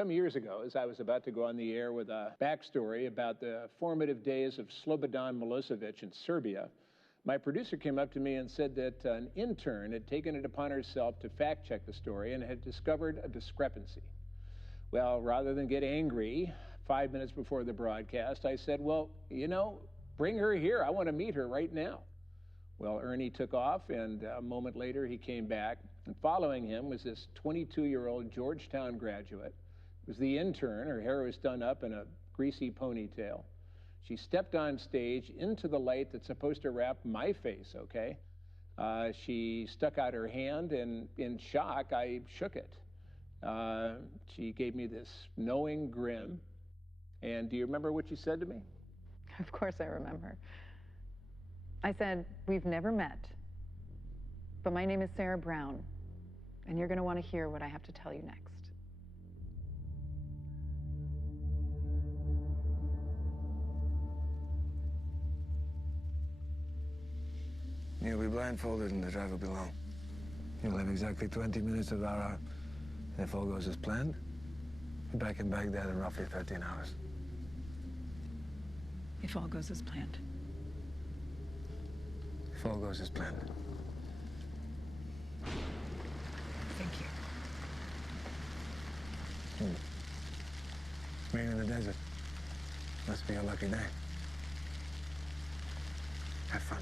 Some years ago, as I was about to go on the air with a backstory about the formative days of Slobodan Milosevic in Serbia, my producer came up to me and said that an intern had taken it upon herself to fact-check the story and had discovered a discrepancy. Well, rather than get angry 5 minutes before the broadcast, I said, well, bring her here. I want to meet her right now. Well, Ernie took off, and a moment later he came back, and following him was this 22-year-old Georgetown graduate. It was the intern. Her hair was done up in a greasy ponytail. She stepped on stage into the light that's supposed to wrap my face, okay? She stuck out her hand, and in shock, I shook it. She gave me this knowing grin. And do you remember what she said to me? Of course I remember. I said, we've never met, but my name is Sara Brown, and you're going to want to hear what I have to tell you next. You'll be blindfolded and the drive will be long. You'll have exactly 20 minutes of our hour. If all goes as planned, be back in Baghdad in roughly 13 hours. If all goes as planned. If all goes as planned. Thank you. Rain in the desert. Must be a lucky day. Have fun.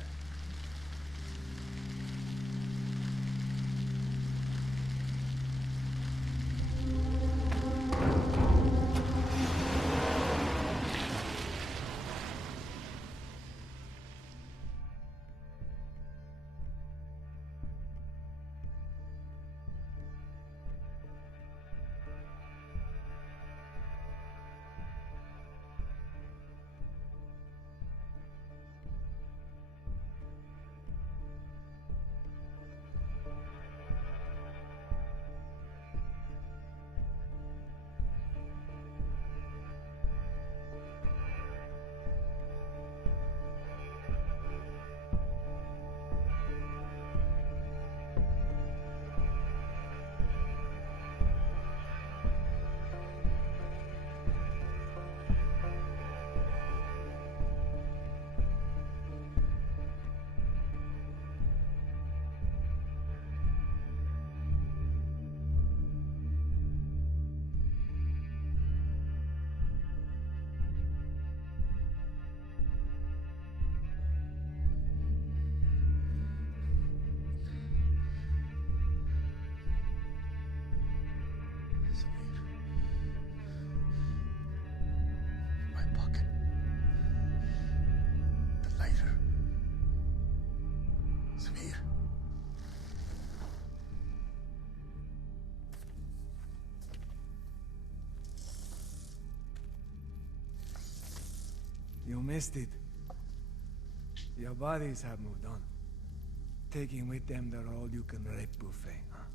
You missed it. Your bodies have moved on. Taking with them their all-you-can-rape buffet, huh?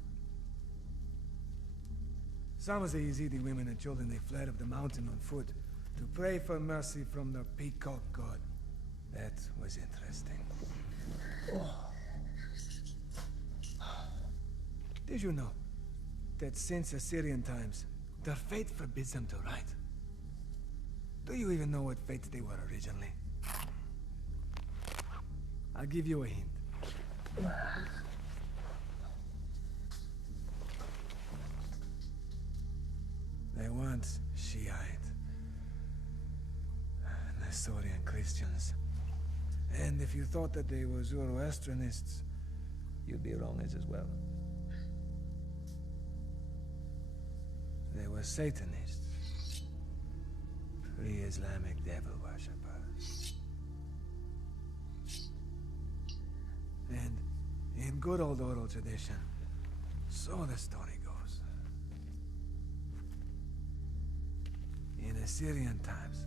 Some say he's eating women and children. They fled up the mountain on foot to pray for mercy from their peacock god. That was interesting. Oh. Did you know that since Assyrian times, their fate forbids them to write? Do you even know what fates they were originally? I'll give you a hint. They weren't Shiite, Nestorian Christians. And if you thought that they were Zoroastrianists, you'd be wrong as well. They were Satanists, pre-Islamic devil worshippers. And in good old oral tradition, so the story goes. In Assyrian times,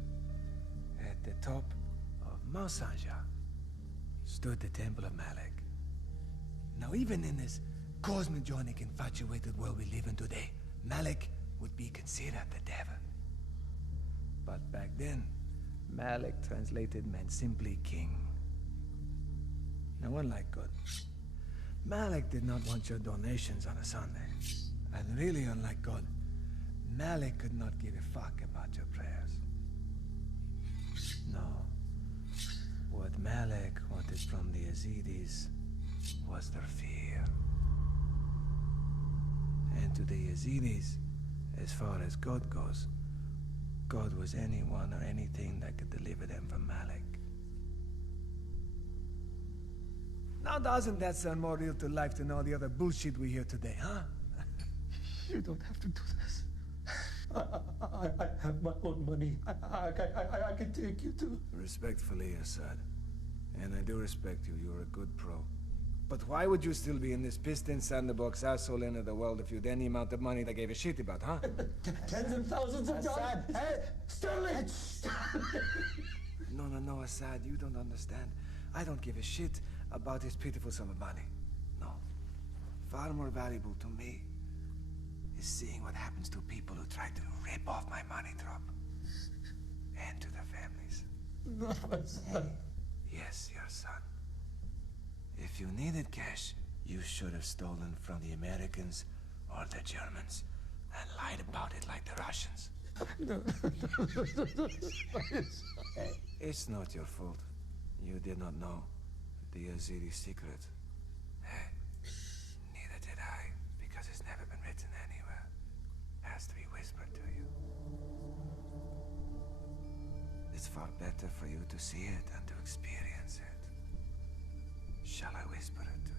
at the top of Mount Sanja, stood the Temple of Malek. Now even in this cosmogonic infatuated world we live in today, Malek would be considered the devil. But back then, Malek translated meant simply king. Now unlike God, Malek did not want your donations on a Sunday. And really unlike God, Malik could not give a fuck about your prayers. No. What Malik wanted from the Yazidis was their fear. And to the Yazidis, as far as God goes, God was anyone or anything that could deliver them from Malik. Now doesn't that sound more real to life than all the other bullshit we hear today, huh? You don't have to do this. I have my own money. I can take you to... Respectfully, Assad. And I do respect you. You're a good pro. But why would you still be in this pissed-in sandbox asshole end of the world if you'd any amount of money they gave a shit about, huh? Tens and thousands of dollars. Hey, Sterling! No, Assad, you don't understand. I don't give a shit about his pitiful sum of money. No. Far more valuable to me is seeing what happens to people who try to rip off my money drop. And to their families. No, my son. Yes, your son. If you needed cash, you should have stolen from the Americans or the Germans and lied about it like the Russians. No. Hey, it's not your fault. You did not know the Yazidi secret. Hey, neither did I, because it's never been written anywhere. It has to be whispered to you. It's far better for you to see it and to experience it. Shall I whisper it to you?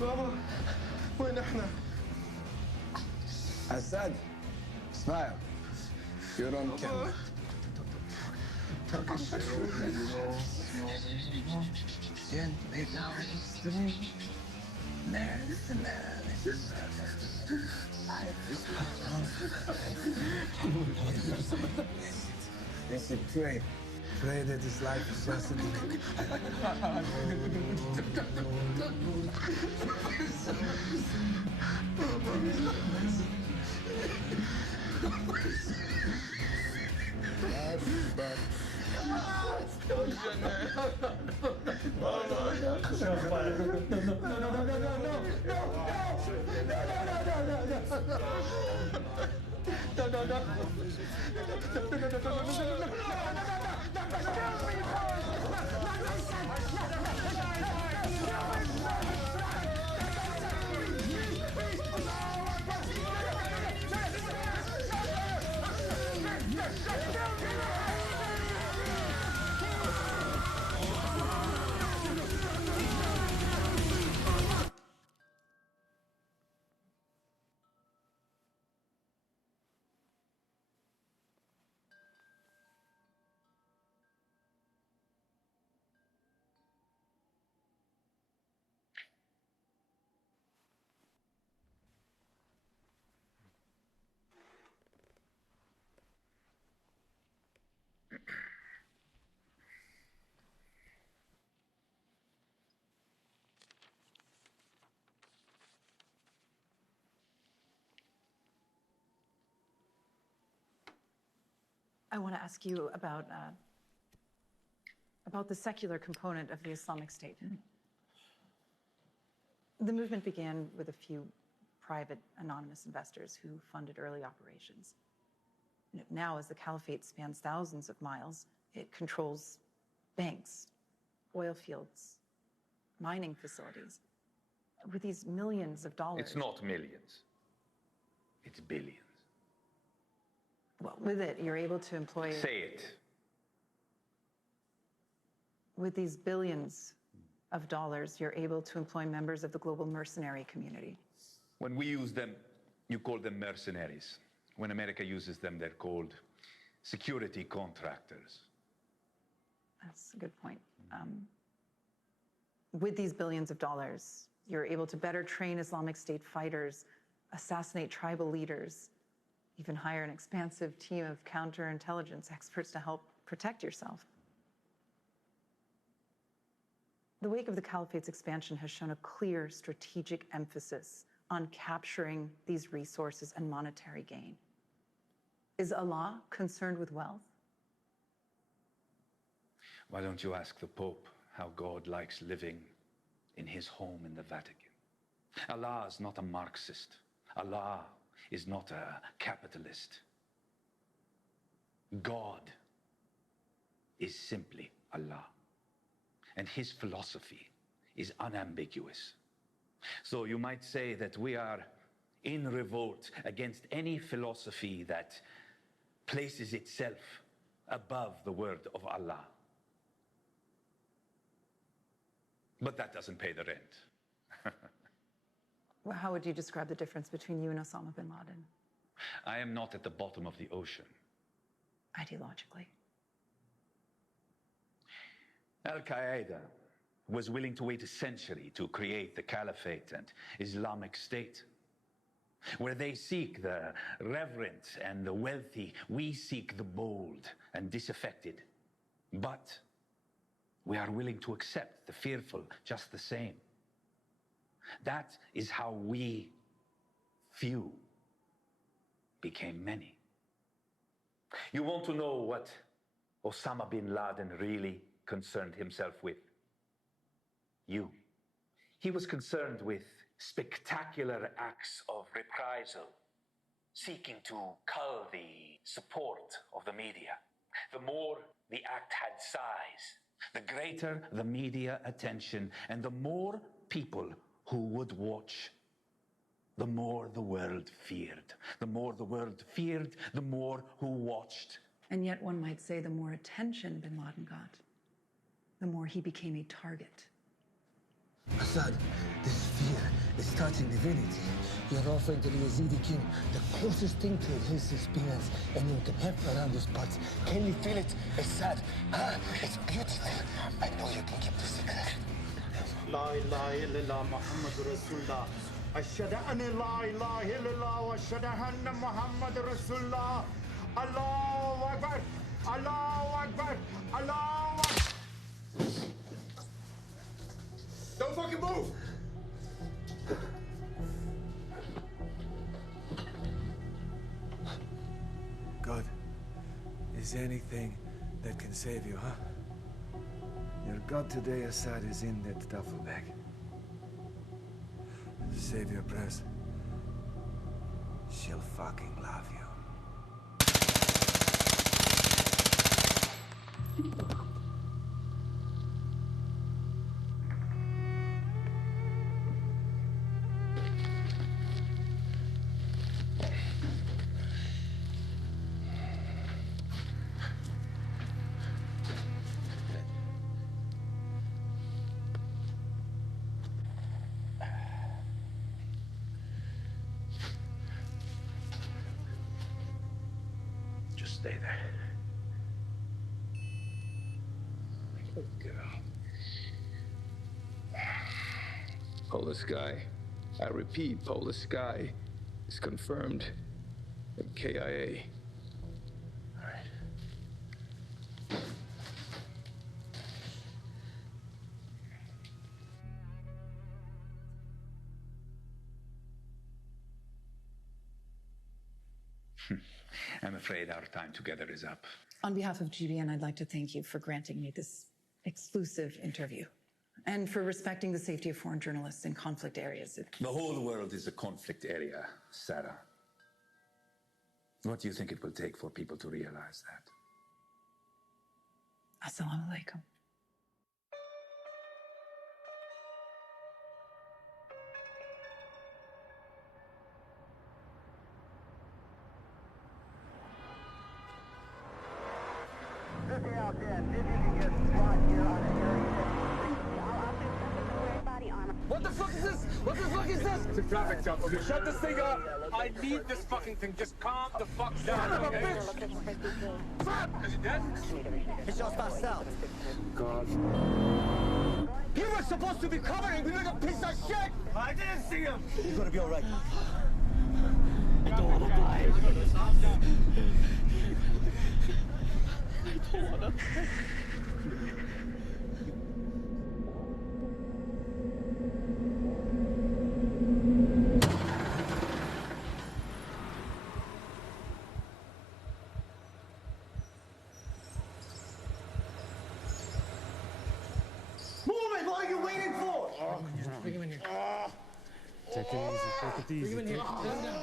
بابا وين احنا؟ Assad, smile. You're on camera. Gently down the stream. This is pray. Pray that his life is just a dream. I want to ask you about the secular component of the Islamic State. The movement began with a few private, anonymous investors who funded early operations. Now, as the caliphate spans thousands of miles, it controls banks, oil fields, mining facilities. With these millions of dollars... It's not millions. It's billions. Well, with it, you're able to employ... Say it. With these billions of dollars, you're able to employ members of the global mercenary community. When we use them, you call them mercenaries. When America uses them, they're called security contractors. That's a good point. With these billions of dollars, you're able to better train Islamic State fighters, assassinate tribal leaders, even hire an expansive team of counterintelligence experts to help protect yourself. The wake of the Caliphate's expansion has shown a clear strategic emphasis on capturing these resources and monetary gain. Is Allah concerned with wealth? Why don't you ask the Pope how God likes living in his home in the Vatican? Allah is not a Marxist. Allah is not a capitalist. God is simply Allah. And his philosophy is unambiguous. So you might say that we are in revolt against any philosophy that places itself above the word of Allah. But that doesn't pay the rent. Well, how would you describe the difference between you and Osama bin Laden? I am not at the bottom of the ocean. Ideologically. Al-Qaeda was willing to wait a century to create the Caliphate and Islamic State. Where they seek the reverent and the wealthy, we seek the bold and disaffected. But we are willing to accept the fearful just the same. That is how we, few, became many. You want to know what Osama bin Laden really concerned himself with? You. He was concerned with spectacular acts of reprisal, seeking to cull the support of the media. The more the act had size, the greater the media attention, and the more people who would watch, the more the world feared. The more the world feared, the more who watched. And yet one might say the more attention bin Laden got, the more he became a target. Assad, this fear is touching divinity. You're offering to the Yazidi king the closest thing to his experience anyone can have around these parts. Can you feel it, Assad? Ah, it's beautiful. I know you can keep the secret. La ilaha illallah Muhammad Rasulullah. Ashhadu an la ilaha illallah wa ashhadu anna Muhammad Rasulullah. Allahu Akbar. Allahu Akbar. Allahu Akbar. Don't fucking move! God, is anything that can save you, huh? Your God today, Assad, is in that duffel bag. Save your prayers. She'll fucking love you. Stay there. Good girl. Polar sky. I repeat, polar sky is confirmed. KIA. All right. I'm afraid our time together is up. On behalf of GBN, I'd like to thank you for granting me this exclusive interview and for respecting the safety of foreign journalists in conflict areas. The whole world is a conflict area, Sarah. What do you think it will take for people to realize that? Assalamu alaikum. What the fuck is this? What the fuck is this? It's a traffic jump. Okay, shut this thing up. I need this fucking thing. Just calm the fuck down. Son of a bitch! Fuck! Is he dead? It's just myself. God. You were supposed to be covering me, you little piece of shit! I didn't see him! You're gonna be alright. I don't want to die. I don't want to die. Move it! What are you waiting for? Bring him in here. Take it easy. Take it easy. Bring him in here. Let him down.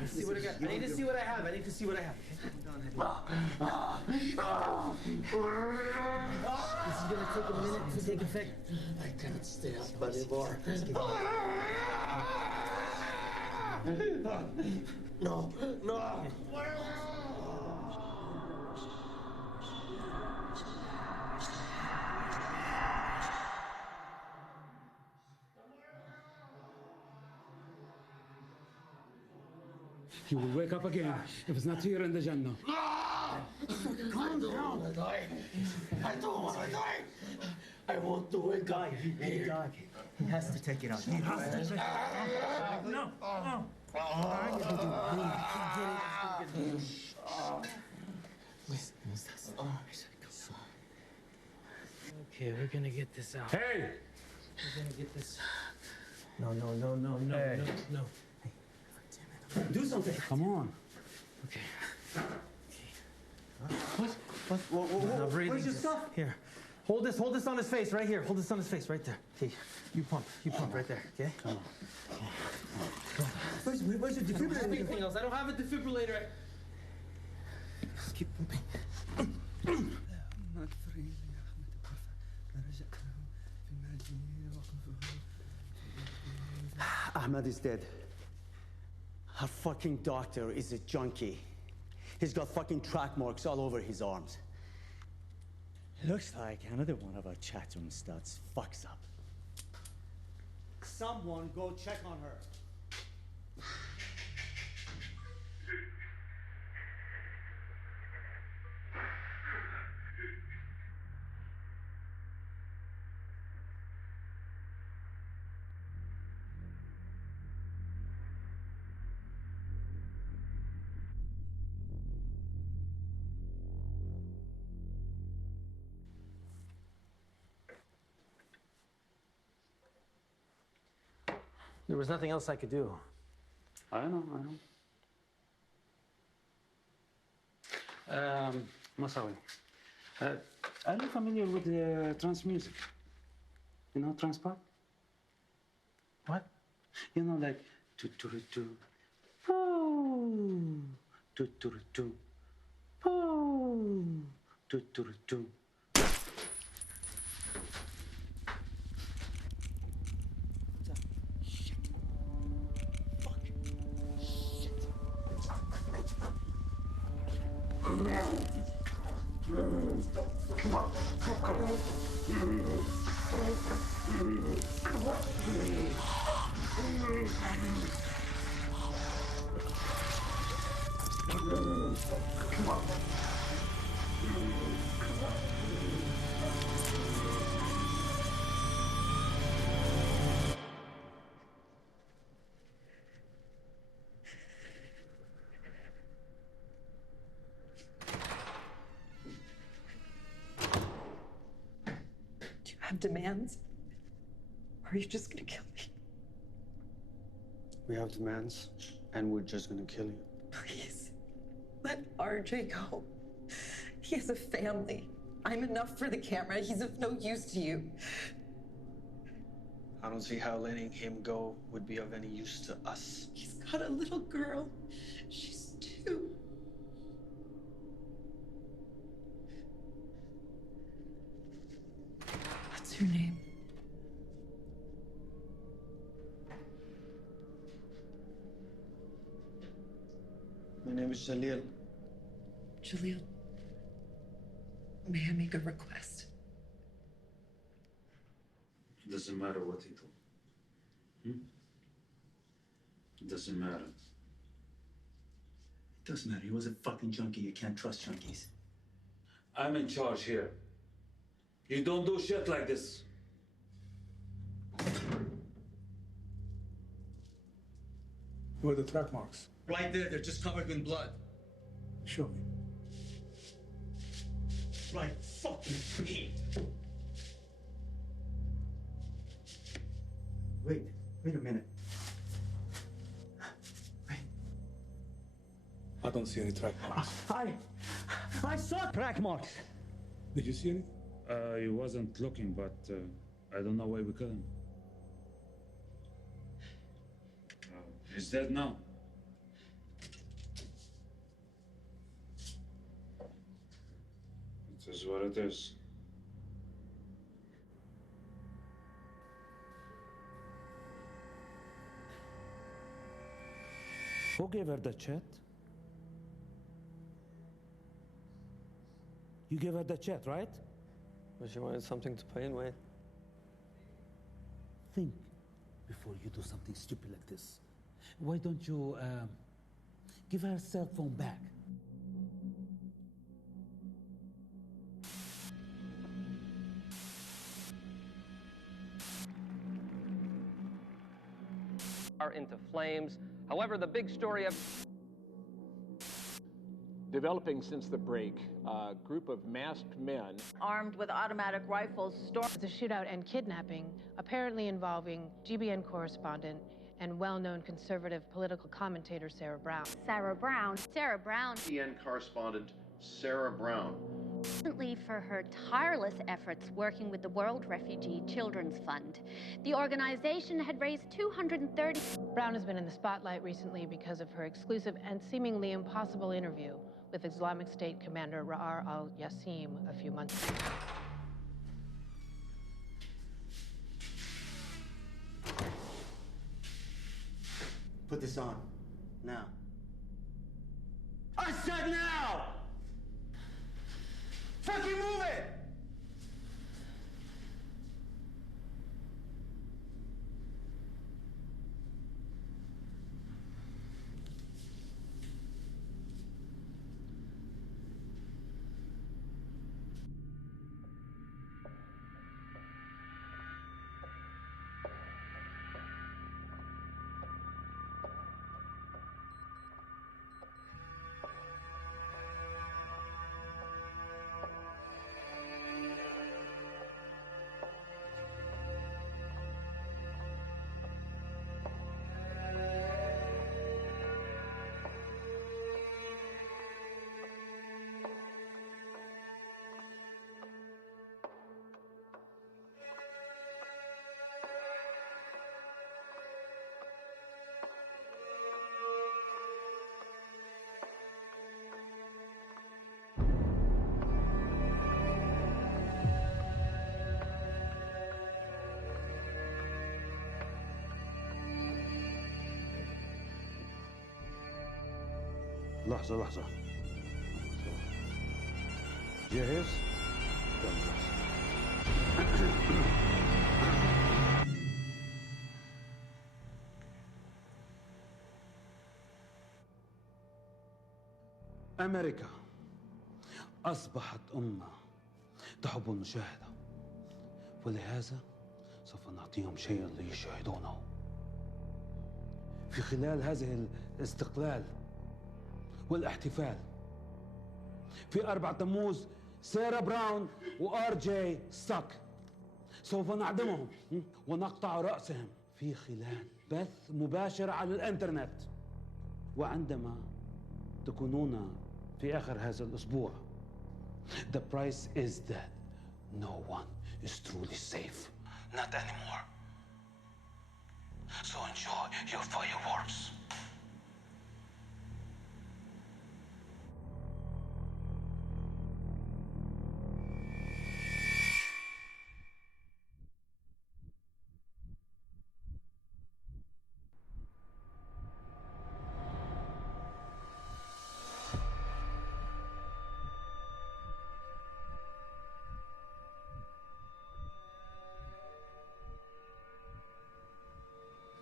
Let's see what I got. I need to see what I have. I need to see what I have. This is gonna take a minute to take effect. I can't stay up anymore. No, no. You will wake up again if it's not here in the Jannah. Calm down. I don't want to die. I don't want to die. I want to wake up. Hey, dog. He has to take it out. He has to. No. Okay, we're gonna get this out. Hey! We're gonna get this. No. Hey. No. Do something. Come on. Okay. What? Where's your stuff? Here. Hold this on his face right here. Hold this on his face right there. Okay. You pump right there. Okay. Come on. Where's your I don't have defibrillator? anything else. I don't have a defibrillator. Just keep pumping. Ahmed is dead. Our fucking doctor is a junkie. He's got fucking track marks all over his arms. Looks like another one of our chatroom studs fucks up. Someone go check on her. There was nothing else I could do. I know. Masawi, are you familiar with trance music? You know trance pop? What? You know, like tu-tu-tu, oh, tu-tu-tu, oh, tu-tu-tu. Do you have demands? Or are you just gonna kill me? We have demands, and we're just gonna kill you. Please, let RJ go. He has a family. I'm enough for the camera. He's of no use to you. I don't see how letting him go would be of any use to us. He's got a little girl. She's 2. What's your name? My name is Jalil. Jalil. May I make a request? It doesn't matter what he told. It doesn't matter. It doesn't matter. He was a fucking junkie. You can't trust junkies. I'm in charge here. You don't do shit like this. Where are the track marks? Right there, they're just covered in blood. Show me. Right fucking here. Wait a minute. I don't see any track marks. I saw track marks. Did you see anything? He wasn't looking, but I don't know why we killed him. He's dead now. It is what it is. Who gave her the chat? You gave her the chat, right? Well, she wanted something to paint with. Think before you do something stupid like this. Why don't you give her cell phone back? Are into flames. However, the big story of Developing since the break, a group of masked men armed with automatic rifles stormed the shootout and kidnapping, apparently involving GBN correspondent and well-known conservative political commentator Sara Brown. Sara Brown. GBN correspondent Sara Brown. Recently, for her tireless efforts working with the World Refugee Children's Fund. The organization had raised $230. Brown has been in the spotlight recently because of her exclusive and seemingly impossible interview with Islamic State commander Ra'ar al-Yassim a few months ago. Put this on. Now. I said now! Fucking move it! لحظة جاهز؟ يلا. أمريكا أصبحت أمة تحب المشاهدة، ولهذا سوف نعطيهم شيئا ليشاهدونه. في خلال هذه الاستقلال والاحتفال في 4 تموز سارة براون وآر جي ستاك سوف نعدمهم ونقطع رأسهم في خلال بث مباشر على الانترنت. وعندما تكونون في آخر هذا الأسبوع the price is that no one is truly safe, not anymore. So enjoy your fireworks.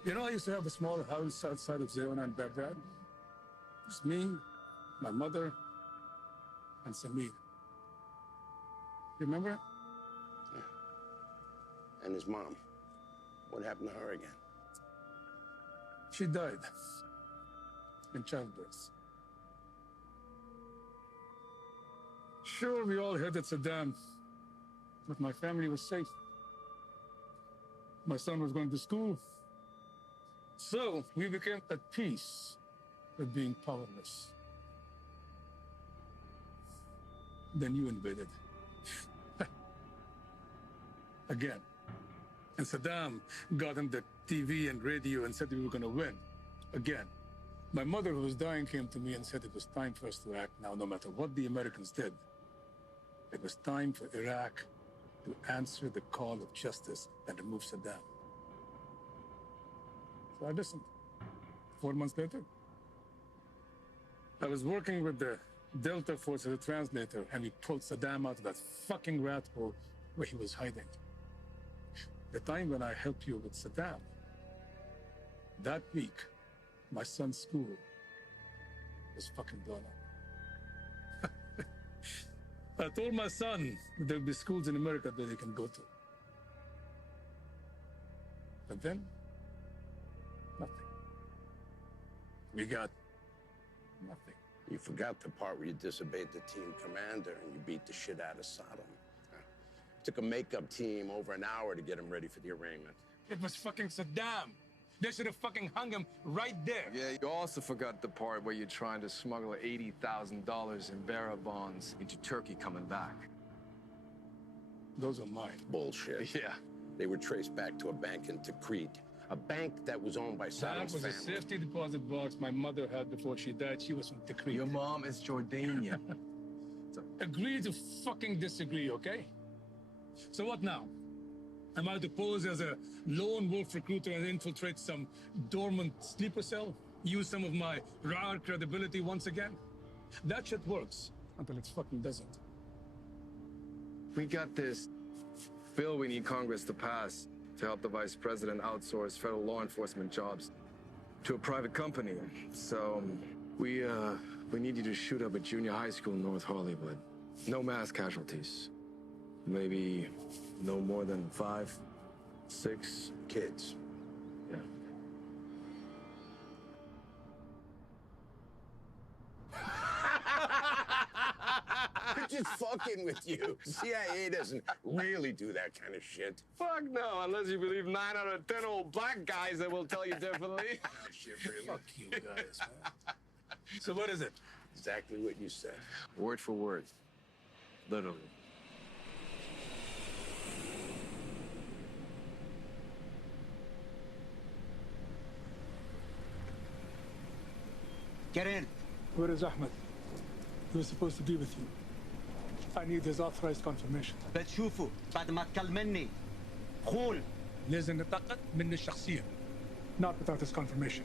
You know, I used to have a small house outside of Zayona in Baghdad. It's me, my mother, and Samir. You remember? And his mom. What happened to her again? She died in childbirth. Sure, we all hated Saddam, but my family was safe. My son was going to school. So we became at peace with being powerless. Then you invaded. Again. And Saddam got on the TV and radio and said we were going to win. Again. My mother, who was dying, came to me and said it was time for us to act now, no matter what the Americans did. It was time for Iraq to answer the call of justice and remove Saddam. So I listened. 4 months later, I was working with the Delta Force as a translator, and we pulled Saddam out of that fucking rat hole where he was hiding. The time when I helped you with Saddam, that week, my son's school was fucking blown up. I told my son that there'll be schools in America that he can go to. But then, nothing. We got nothing. You forgot the part where you disobeyed the team commander and you beat the shit out of Saddam. Took a makeup team over an hour to get him ready for the arraignment. It was fucking Saddam. They should have fucking hung him right there. Yeah, you also forgot the part where you're trying to smuggle $80,000 in bearer bonds into Turkey coming back. Those are mine. Bullshit. Yeah. They were traced back to a bank in Tikrit, a bank that was owned by Saddam's That was family. a safety deposit box my mother had before she died. She was from Tikrit. Your mom is Jordanian. Agree to fucking disagree, okay? So what now? Am I to pose as a lone wolf recruiter and infiltrate some dormant sleeper cell? Use some of my rare credibility once again? That shit works until it fucking doesn't. We got this bill we need Congress to pass to help the vice president outsource federal law enforcement jobs to a private company. So we need you to shoot up a junior high school in North Hollywood. No mass casualties. Maybe no more than 5, 6 kids. Yeah. We're just fucking with you. CIA doesn't really do that kind of shit. Fuck no, unless you believe 9 out of 10 old black guys that will tell you differently. Shit, really. Fuck you guys, man. So what is it? Exactly what you said. Word for word. Literally. Get in. Where is Ahmed? He was supposed to be with you. I need his authorized confirmation. بتشوفه بعد ما تكلمني. قول. لازم نتأكد من الشخصية. Not without his confirmation.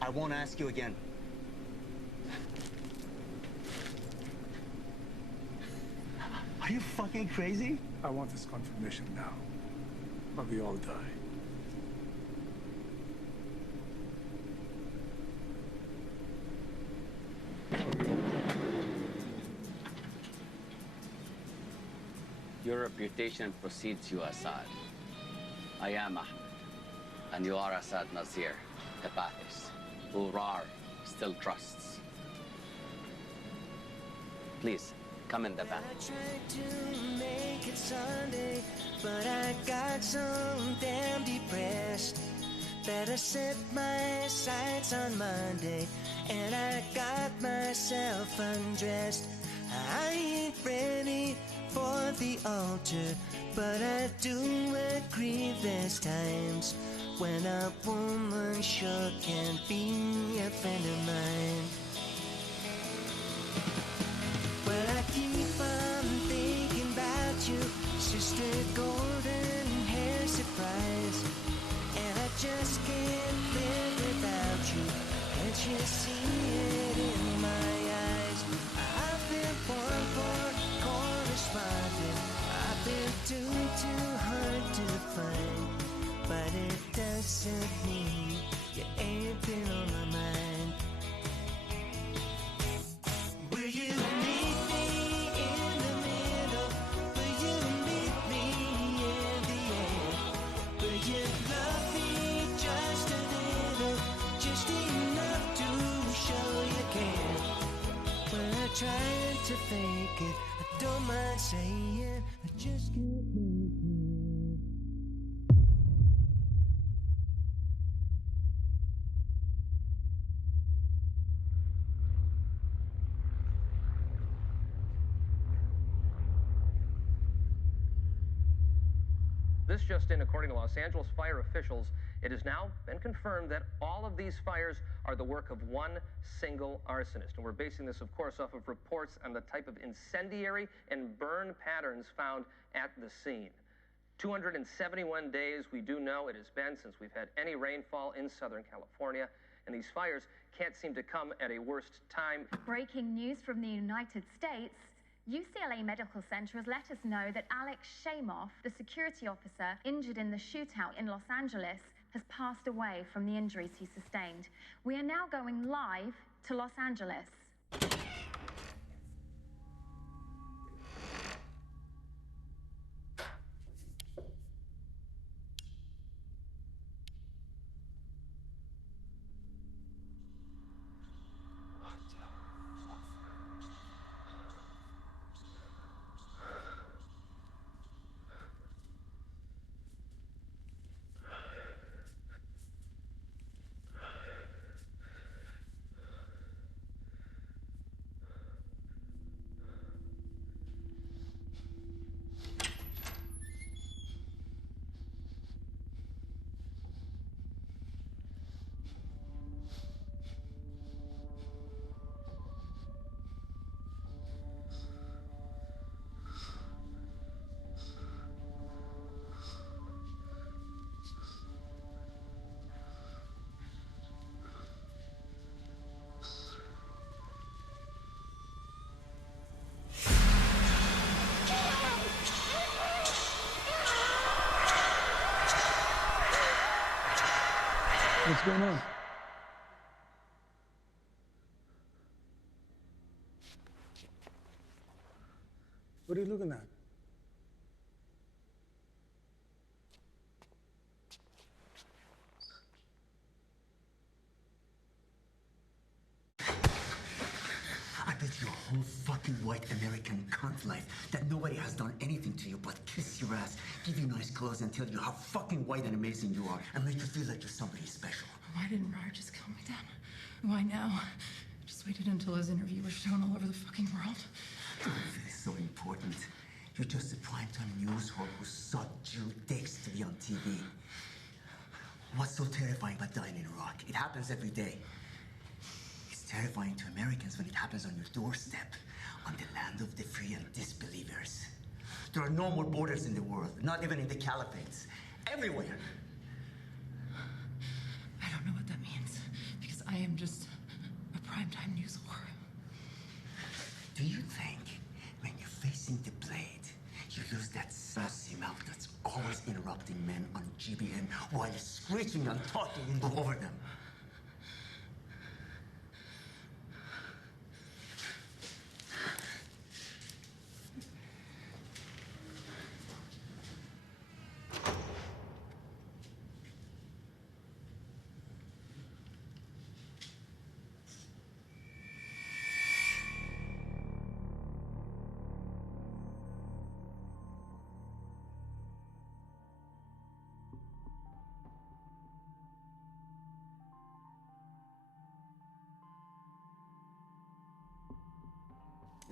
I won't ask you again. Are you fucking crazy? I want his confirmation now, or we all die. Your reputation precedes you, Assad. I am Ahmed, and you are Assad Nazir, the Ba'athist, who Rar still trusts. Please, come in the van. I tried to make it Sunday, but I got so damn depressed that I set my sights on Monday, and I got myself undressed. I ain't ready for the altar, but I do agree there's times when a woman sure can be a friend of mine. Well, I keep on thinking about you, Sister Golden Hair Surprise, and I just can't live without you. Can't you see it in my eyes? I've been born for corresponding. I've been too hard to find, but it doesn't mean you ain't been on my mind. to fake it. I don't mind saying I just can't make it. This just in, according to Los Angeles fire officials, it has now been confirmed that all of these fires are the work of one single arsonist. And we're basing this, of course, off of reports on the type of incendiary and burn patterns found at the scene. 271 days, we do know it has been since we've had any rainfall in Southern California, and these fires can't seem to come at a worse time. Breaking news from the United States. UCLA Medical Center has let us know that Alex Shamoff, the security officer injured in the shootout in Los Angeles, has passed away from the injuries he sustained. We are now going live to Los Angeles. What's going on? What are you looking at? I bet your whole fucking white American cunt life that nobody has done anything to you but kiss your ass, give you nice clothes, and tell you how fucking white and amazing you are, and make you feel like you're somebody special. Why didn't Rar just calm me down? Why now? Just waited until his interview was shown all over the fucking world. Don't feel so important. You're just a primetime news whore who sucked Jew dicks to be on TV. What's so terrifying about dying in Iraq? It happens every day. It's terrifying to Americans when it happens on your doorstep, on the land of the free and disbelievers. There are no more borders in the world, not even in the caliphates. Everywhere. I don't know what that means, because I am just a primetime news whore. Do you think when you're facing the blade, you lose that sassy mouth that's always interrupting men on GBN while you're screeching and talking and go over them?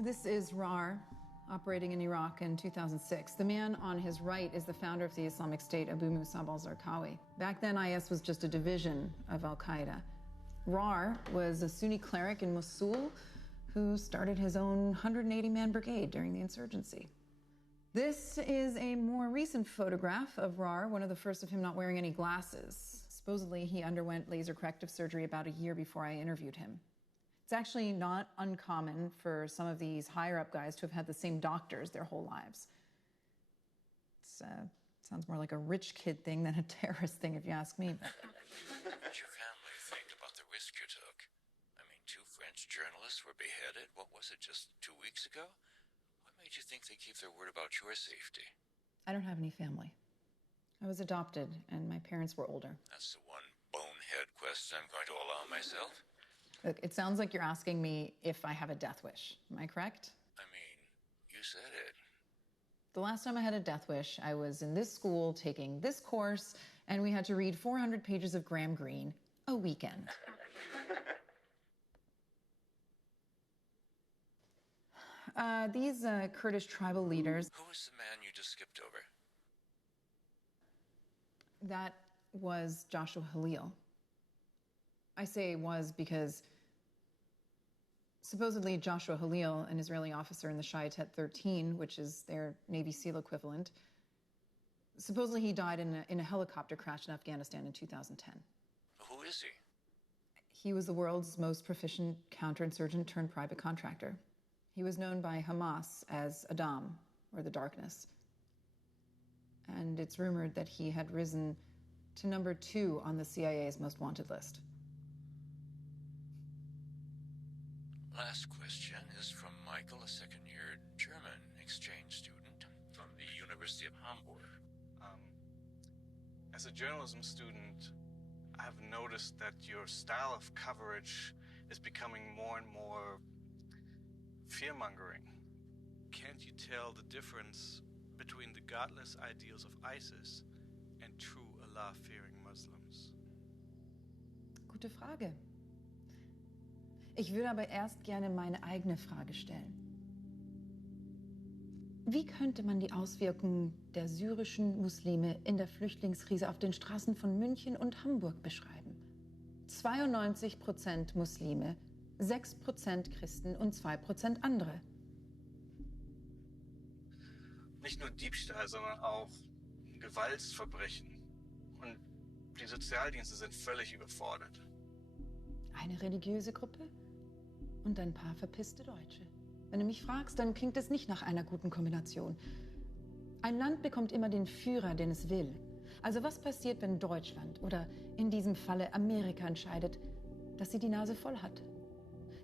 This is Rar, operating in Iraq in 2006. The man on his right is the founder of the Islamic State, Abu Musab al-Zarqawi. Back then, IS was just a division of al-Qaeda. Rar was a Sunni cleric in Mosul who started his own 180-man brigade during the insurgency. This is a more recent photograph of Rar, one of the first of him not wearing any glasses. Supposedly, he underwent laser corrective surgery about a year before I interviewed him. It's actually not uncommon for some of these higher-up guys to have had the same doctors their whole lives. It sounds more like a rich kid thing than a terrorist thing, if you ask me. What did your family think about the risk you took? I mean, 2 French journalists were beheaded, what was it, just 2 weeks ago? What made you think they keep their word about your safety? I don't have any family. I was adopted, and my parents were older. That's the one bonehead question I'm going to allow myself. Look, it sounds like you're asking me if I have a death wish. Am I correct? said it. The last time I had a death wish, I was in this school taking this course, and we had to read 400 pages of Graham Greene a weekend. These Kurdish tribal leaders. Who was the man you just skipped over? That was Joshua Halil. I say was because supposedly Joshua Halil, an Israeli officer in the Shayatet 13, which is their Navy SEAL equivalent, supposedly he died in a helicopter crash in Afghanistan in 2010. Who is he? He was the world's most proficient counterinsurgent turned private contractor. He was known by Hamas as Adam, or the Darkness. And it's rumored that he had risen to number 2 on the CIA's most wanted list. Last question is from Michael, a second-year German exchange student from the University of Hamburg. As a journalism student, I've noticed that your style of coverage is becoming more and more fear-mongering. Can't you tell the difference between the godless ideals of ISIS and true Allah-fearing Muslims? Gute Frage. Ich würde aber erst gerne meine eigene Frage stellen. Wie könnte man die Auswirkungen der syrischen Muslime in der Flüchtlingskrise auf den Straßen von München und Hamburg beschreiben? 92% Muslime, 6% Christen und 2% andere. Nicht nur Diebstahl, sondern auch Gewaltverbrechen. Und die Sozialdienste sind völlig überfordert. Eine religiöse Gruppe und ein paar verpisste Deutsche. Wenn du mich fragst, dann klingt es nicht nach einer guten Kombination. Ein Land bekommt immer den Führer, den es will. Also was passiert, wenn Deutschland oder in diesem Falle Amerika entscheidet, dass sie die Nase voll hat?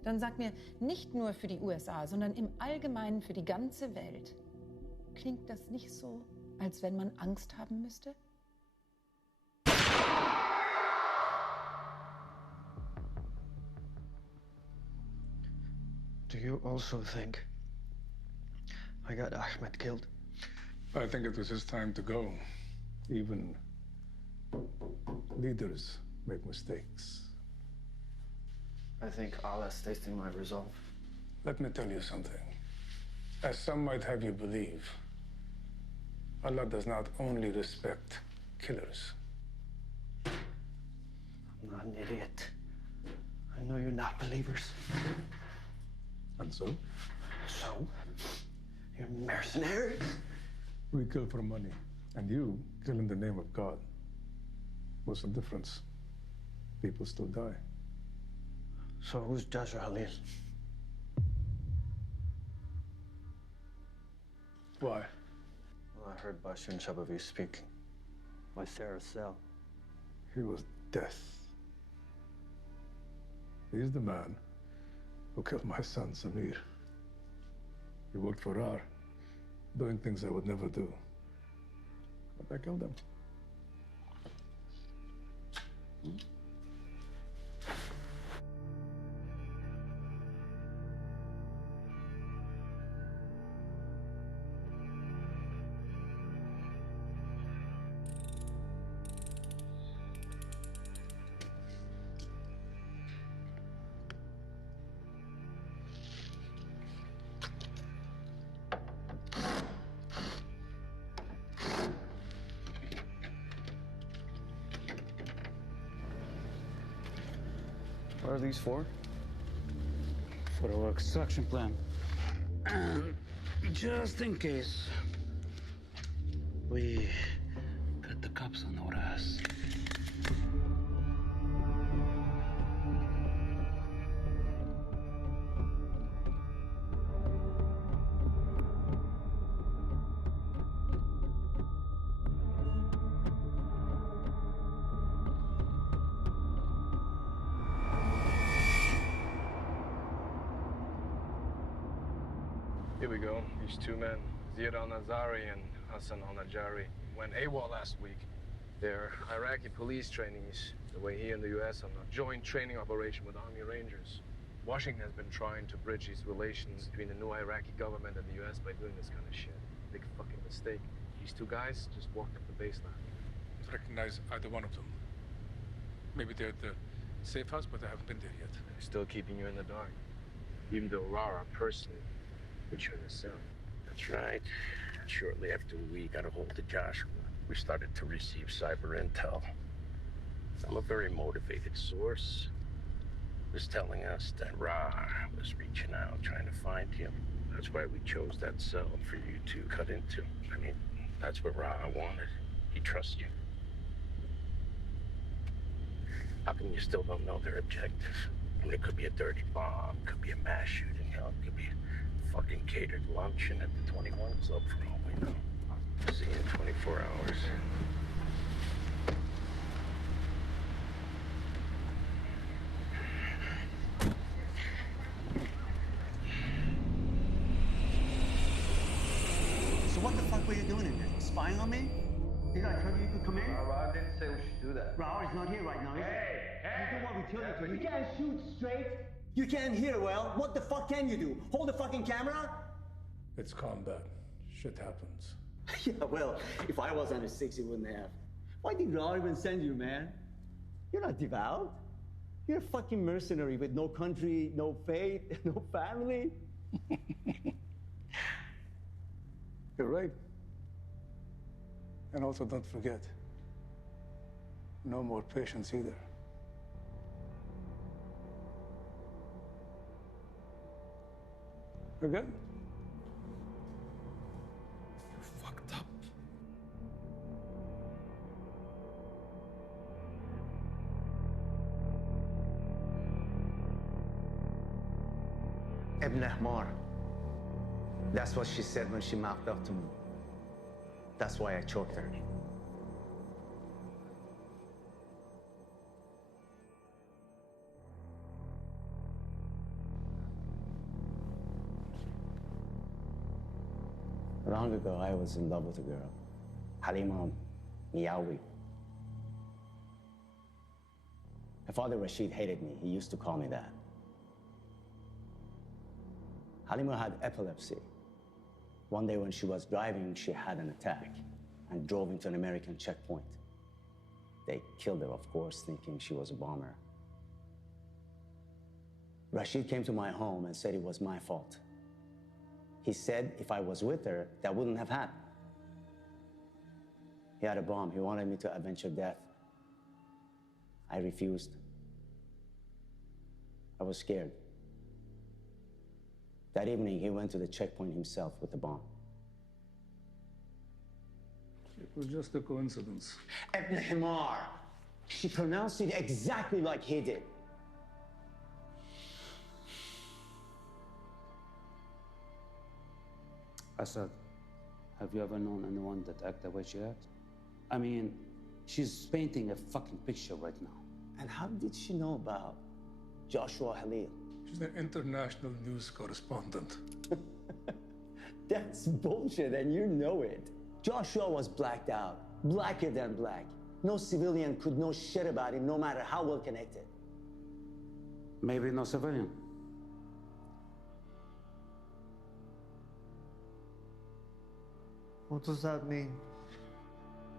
Dann sag mir, nicht nur für die USA, sondern im Allgemeinen für die ganze Welt. Klingt das nicht so, als wenn man Angst haben müsste? Do you also think I got Ahmed killed? I think it was his time to go. Even leaders make mistakes. I think Allah's tasting my resolve. Let me tell you something. As some might have you believe, Allah does not only respect killers. I'm not an idiot. I know you're not believers. And so? So? You're mercenaries? We kill for money, and you kill in the name of God. What's the difference? People still die. So who's Joshua Halil? Why? Well, I heard Bashir and Shabavi speaking. By Sarah's cell. He was death. He's the man who killed my son, Samir. He worked for Rar, doing things I would never do. But I killed him. What are these for? For our extraction plan. And just in case we got the cops on our ass. Here we go. These two men, Ziad al-Nazari and Hassan al-Najari, went AWOL last week. They're Iraqi police trainees, the way here in the U.S. on a joint training operation with Army Rangers. Washington has been trying to bridge these relations between the new Iraqi government and the U.S. by doing this kind of shit. Big fucking mistake. These two guys just walked up the baseline. I don't recognize either one of them. Maybe they're at the safe house, but I haven't been there yet. They're still keeping you in the dark. Even though Rara personally put you in the cell. That's right. Shortly after we got a hold of Joshua, we started to receive cyber intel. From a very motivated source was telling us that Ra was reaching out, trying to find him. That's why we chose that cell for you to cut into. I mean, that's what Ra wanted. He trusts you. How come you still don't know their objective? I mean, it could be a dirty bomb, could be a mass shooting, hell, it could be a fucking catered luncheon at the 21 Club for all we know. See you in 24 hours. So what the fuck were you doing in there? Spying on me? Did I tell you you could come in? Ra didn't say we should do that. Raoul's not here right now, is he? Hey! You do what we tell you to. You can't shoot straight. You can't hear well. What the fuck can you do? Hold the fucking camera? It's combat. Shit happens. Yeah, well, if I was under 6, he wouldn't have. Why did Raoul even send you, man? You're not devout. You're a fucking mercenary with no country, no faith, no family. You're right. And also don't forget, no more patience either. You're good? You're fucked up. Ibn Ahmar. That's what she said when she mouthed up to me. That's why I choked her. Long ago, I was in love with a girl, Halima Miawi. My father, Rashid, hated me. He used to call me that. Halima had epilepsy. One day when she was driving, she had an attack and drove into an American checkpoint. They killed her, of course, thinking she was a bomber. Rashid came to my home and said it was my fault. He said if I was with her, that wouldn't have happened. He had a bomb. He wanted me to avenge her death. I refused. I was scared. That evening, he went to the checkpoint himself with the bomb. It was just a coincidence. Ibn Himar. She pronounced it exactly like he did. Assad, have you ever known anyone that acts the way she acts? I mean, she's painting a fucking picture right now. And how did she know about Joshua Halil? She's an international news correspondent. That's bullshit, and you know it. Joshua was blacked out, blacker than black. No civilian could know shit about him, no matter how well connected. Maybe no civilian. What does that mean?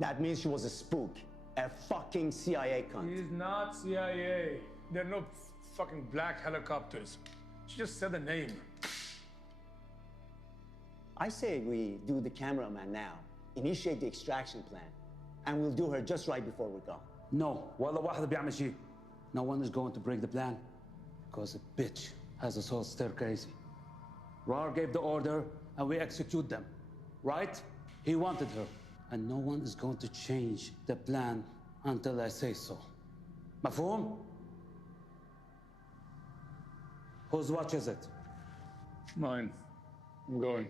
That means she was a spook, a fucking CIA cunt. He's not CIA. There are no fucking black helicopters. She just said the name. I say we do the cameraman now, initiate the extraction plan, and we'll do her just right before we're gone. No, والله واحد بيعمل شيء. No one is going to break the plan, because the bitch has us all stir crazy. Rar gave the order, and we execute them, right? He wanted her, and no one is going to change the plan until I say so. مفهوم? Whose watch is it? Mine. I'm going.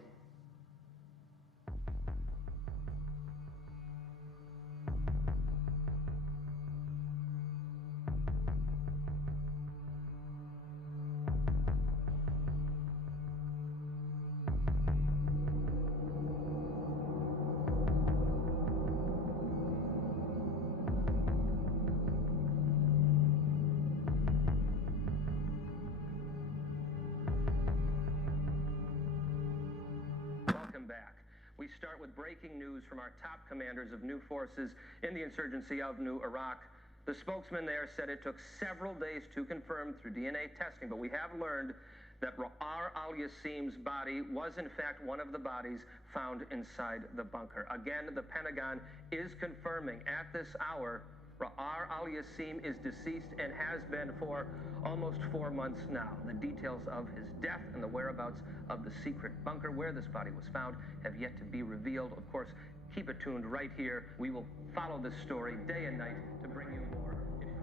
We start with breaking news from our top commanders of new forces in the insurgency of New Iraq. The spokesman there said it took several days to confirm through DNA testing, but we have learned that Ra'ar al-Yassim's body was in fact one of the bodies found inside the bunker. Again, the Pentagon is confirming at this hour Ra'ar al-Yassim is deceased and has been for almost 4 months now. The details of his death and the whereabouts of the secret bunker where this body was found have yet to be revealed. Of course, keep it tuned right here. We will follow this story day and night to bring you more information.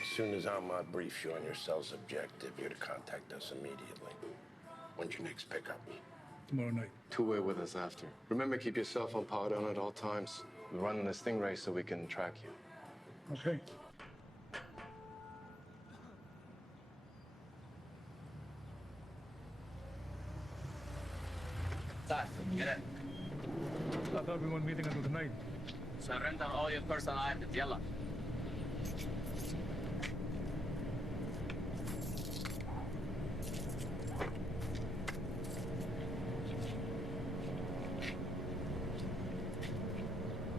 As soon as Ahmad briefs you on your cell's objective, you're to contact us immediately. When's your next pickup? Tomorrow night. Two-way with us after. Remember, keep your cell phone powered on at all times. We're running this stingray so we can track you. Okay. Get it. I thought we weren't meeting until tonight. Surrender all your personal items. Yalla.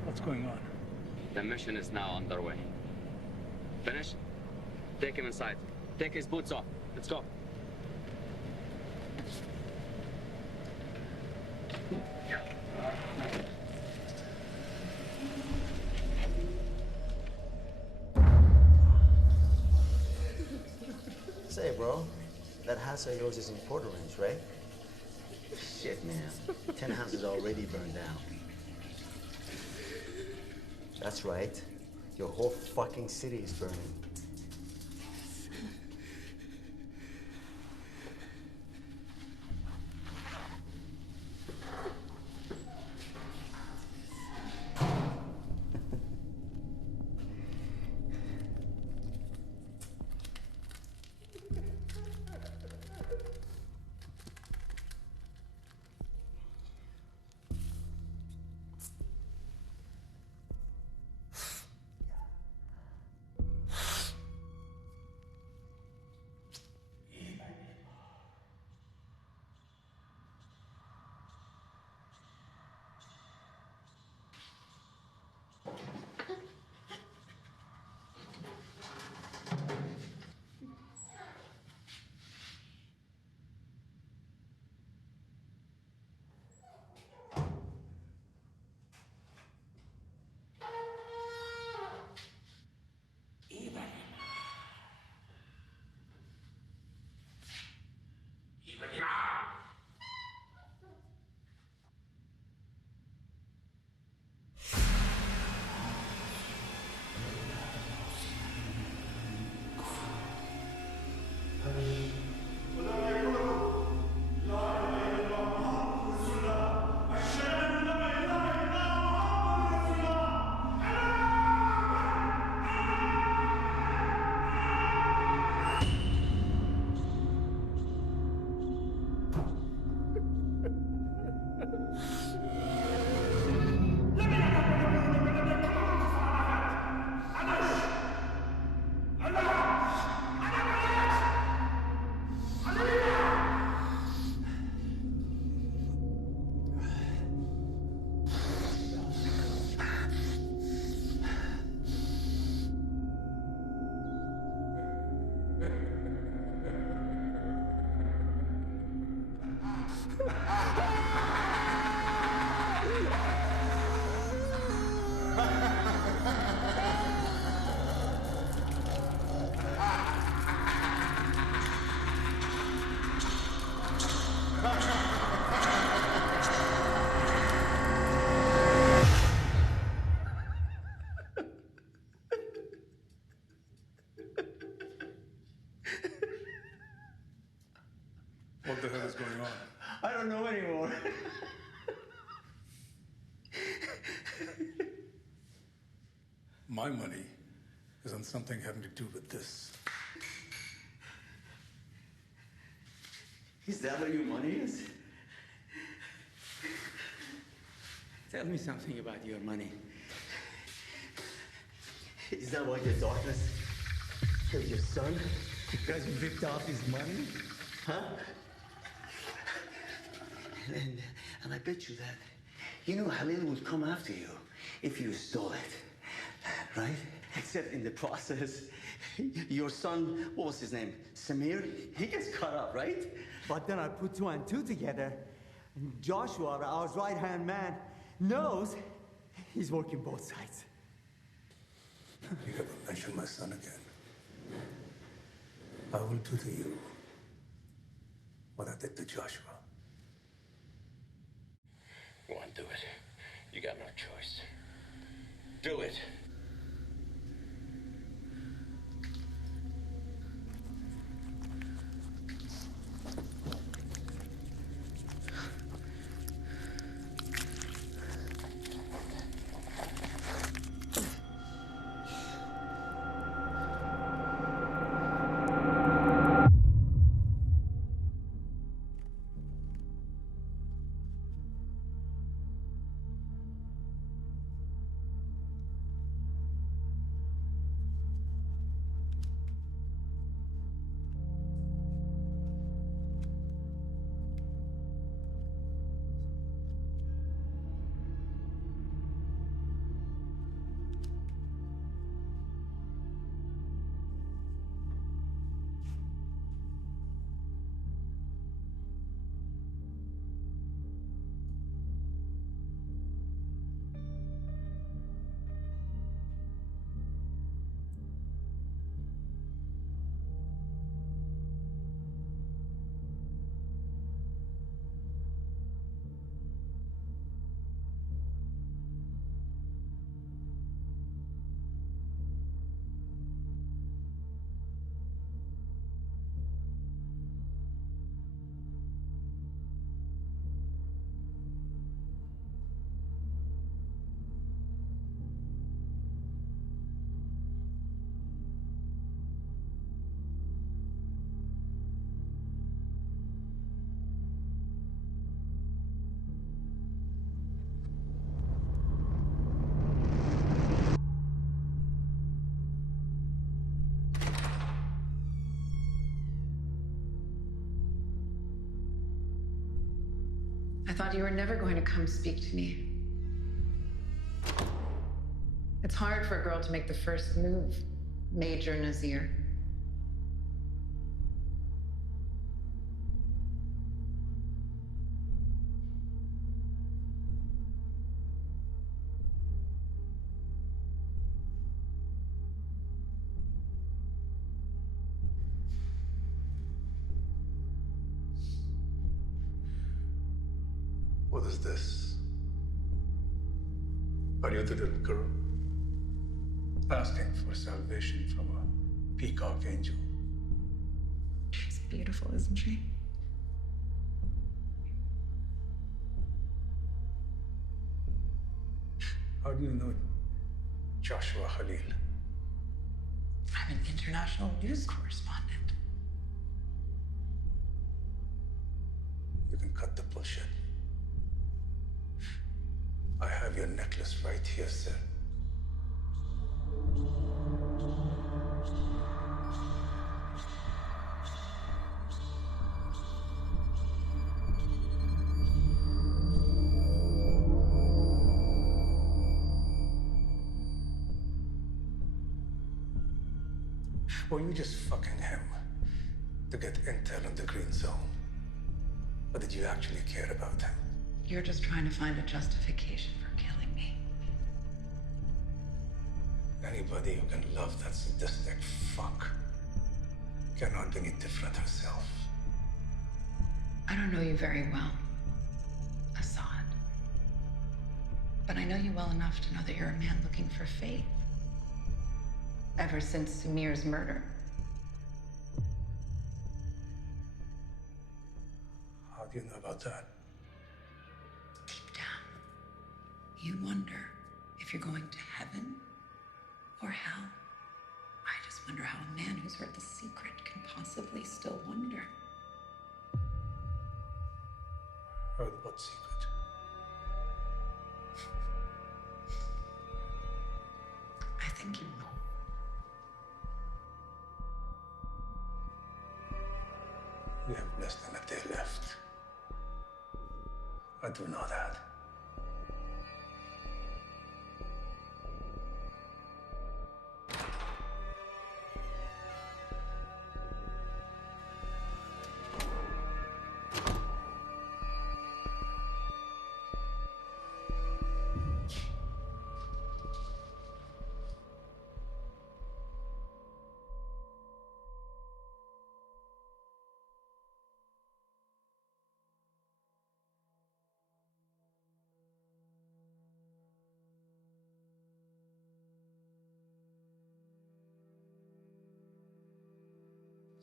What's going on? The mission is now underway. Finish? Take him inside. Take his boots off. Let's go. Say, bro, that house of yours is in Porter Range, right? Shit, man. 10 houses already burned down. That's right. Your whole fucking city is burning. What the hell is going on? I don't know anymore. My money is on something having to do with this. Is that what your money is? Tell me something about your money. Is that what your darkness Kill your son? Because you ripped off his money? Huh? And I bet you that you knew Halil would come after you if you stole it, right? Except in the process, your son, what was his name? Samir? He gets caught up, right? But then I put 2 and 2 together. And Joshua, our right-hand man, knows he's working both sides. You ever mention my son again, I will do to you what I did to Joshua. Go on, do it. You got no choice. Do it. I thought you were never going to come speak to me. It's hard for a girl to make the first move, Major Nazir. What is this? Are you the little girl asking for salvation from a peacock angel? She's beautiful, isn't she? How do you know Joshua Khalil? I'm an international news correspondent. You can cut the bullshit. I have your necklace right here, sir. Were you just fucking him to get intel on the Green Zone? Or did you actually care about him? You're just trying to find a justification for killing me. Anybody who can love that sadistic fuck cannot be any different herself. I don't know you very well, Assad. But I know you well enough to know that you're a man looking for faith. Ever since Samir's murder. How do you know about that? Deep down, you wonder if you're going to heaven or hell. I just wonder how a man who's heard the secret can possibly still wonder. Heard what secret? I think you know. We have less than a day left. I do know that.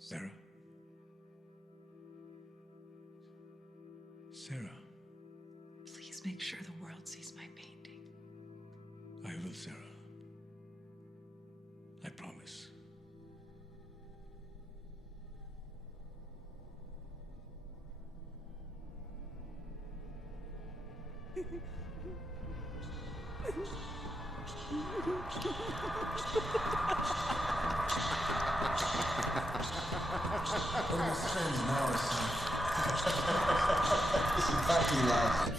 Sarah? Sarah? Please make sure the world sees my painting. I will, Sarah. I promise. What am I saying now, son? It's a party laugh.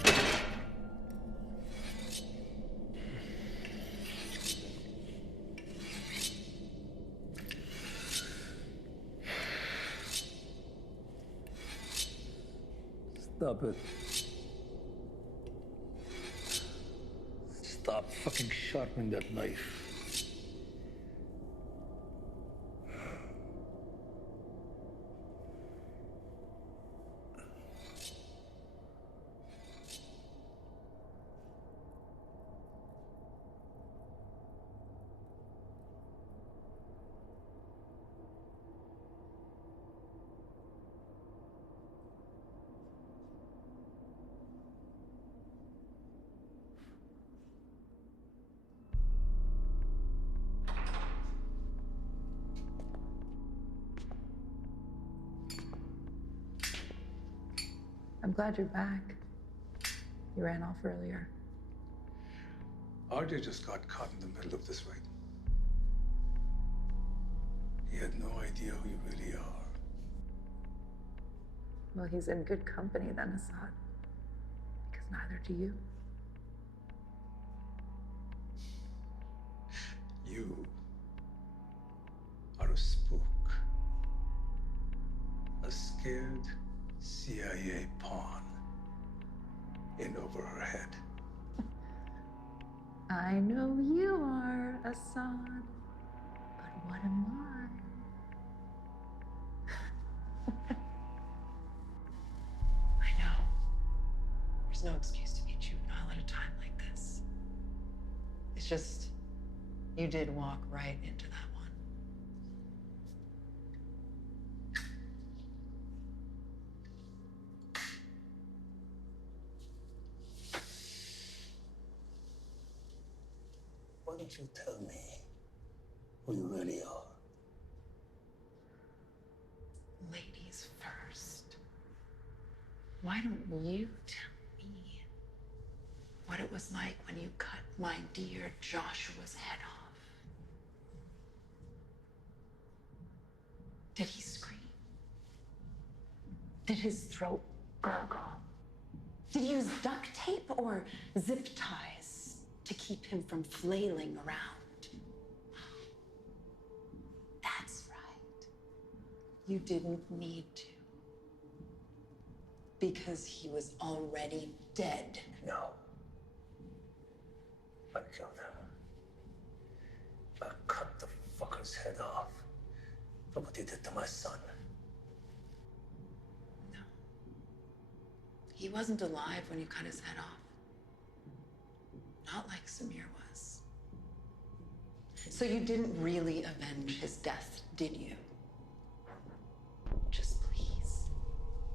Stop it. Stop fucking sharpening that knife. I'm glad you're back. You ran off earlier. RJ just got caught in the middle of this raid. He had no idea who you really are. Well, he's in good company then, Assad. Because neither do you. You are a spook. A scared CIA pawn in over her head. I know you are, Assad. But what am I? I know. There's no excuse to be juvenile at a time like this. It's just, you did walk right into that one. Why don't you tell me who you really are? Ladies first. Why don't you tell me what it was like when you cut my dear Joshua's head off? Did he scream? Did his throat gurgle? Did he use duct tape or zip ties to keep him from flailing around? That's right. You didn't need to. Because he was already dead. No. I killed him. I cut the fucker's head off for what he did to my son. No. He wasn't alive when you cut his head off. Not like Samir was. So you didn't really avenge his death, did you? Just please,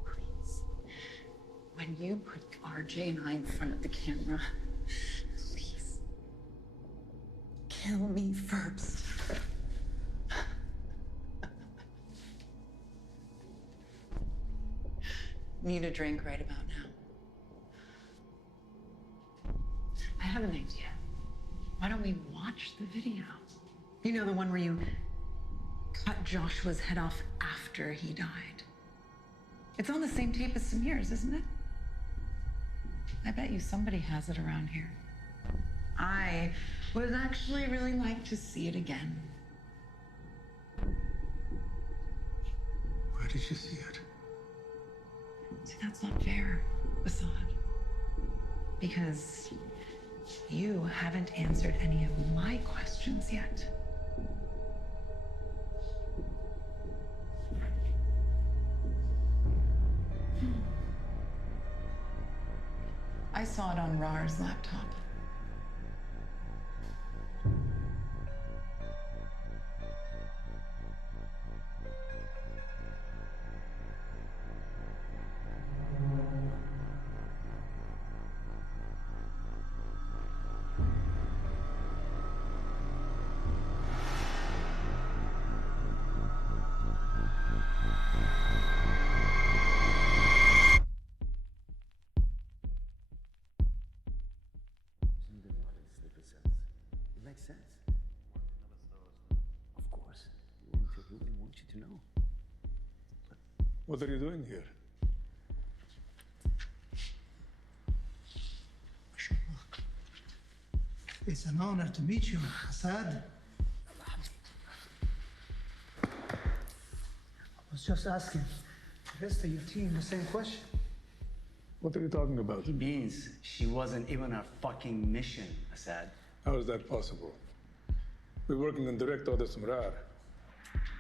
please. When you put RJ and I in front of the camera, please, kill me first. Need a drink right about now. I have an idea. Why don't we watch the video? You know, the one where you cut Joshua's head off after he died. It's on the same tape as Samir's, isn't it? I bet you somebody has it around here. I would actually really like to see it again. Where did you see it? See, that's not fair, Assad. Because you haven't answered any of my questions yet. I saw it on Rar's laptop. It makes sense. Of course. We want you to know. What are you doing here? It's an honor to meet you, Assad. I was just asking the rest of your team the same question. What are you talking about? He means she wasn't even our fucking mission, Assad. How is that possible? We're working on direct orders from Rar.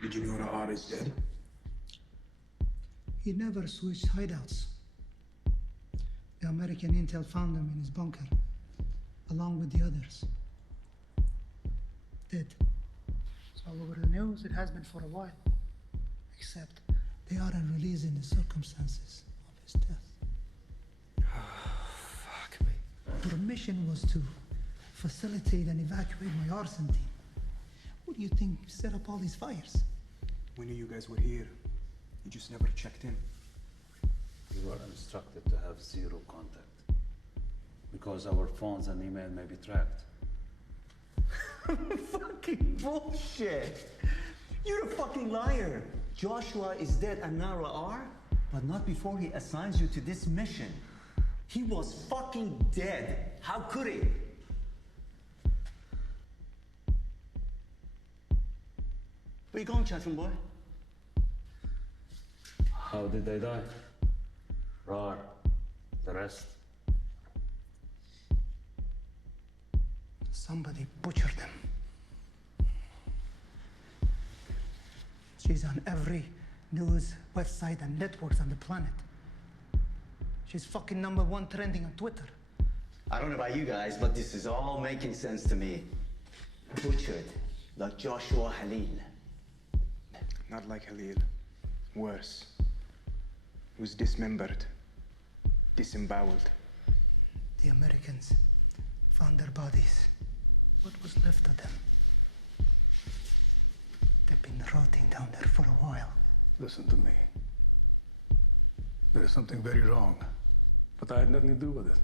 Did you know Rahar is dead? He never switched hideouts. The American intel found him in his bunker, along with the others. Dead. It's all over the news. It has been for a while. Except they aren't releasing the circumstances of his death. Fuck me. Our mission was to facilitate and evacuate my arson team. Who do you think set up all these fires? We knew you guys were here. You just never checked in. We were instructed to have zero contact. Because our phones and email may be tracked. Fucking bullshit! You're a fucking liar! Joshua is dead and Nara are, but not before he assigns you to this mission. He was fucking dead. How could he? Where you going, Chatham boy? How did they die? Rar. The rest. Somebody butchered them. She's on every news website and networks on the planet. She's fucking #1 trending on Twitter. I don't know about you guys, but this is all making sense to me. Butchered, like Joshua Halil. Not like Halil. Worse. He was dismembered. Disemboweled. The Americans found their bodies. What was left of them? They've been rotting down there for a while. Listen to me. There is something very wrong, but I had nothing to do with it.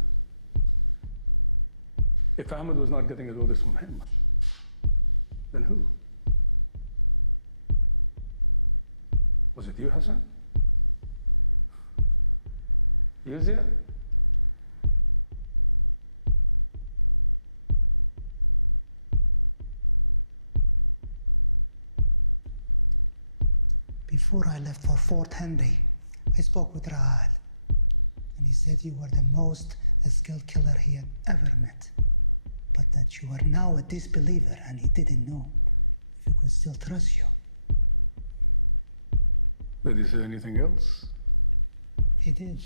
If Ahmed was not getting his orders from him, then who? Was it you, Hassan? You, Zia? Before I left for Fort Henry, I spoke with Raad, and he said you were the most skilled killer he had ever met, but that you are now a disbeliever and he didn't know if he could still trust you. Did he say anything else? He did.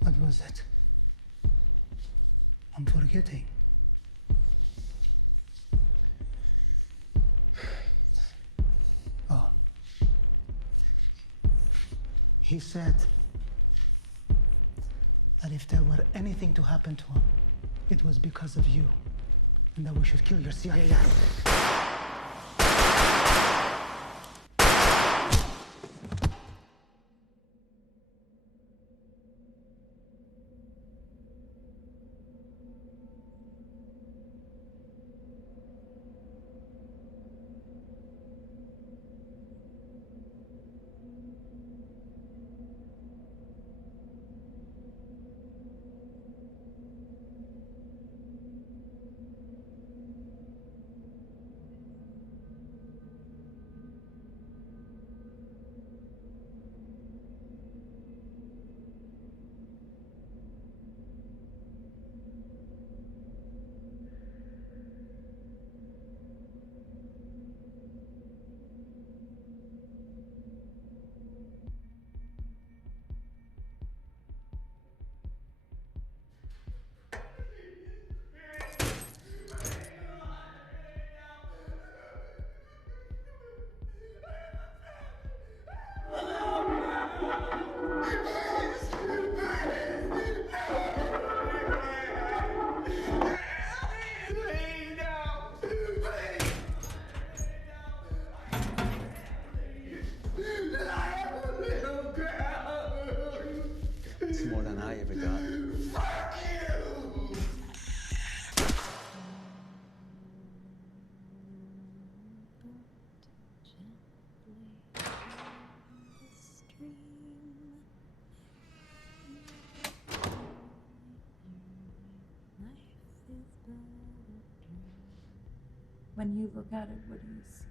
What was it? I'm forgetting. Oh. He said that if there were anything to happen to him, it was because of you, and that we should kill your CIA ass. When you look at it, what do you see?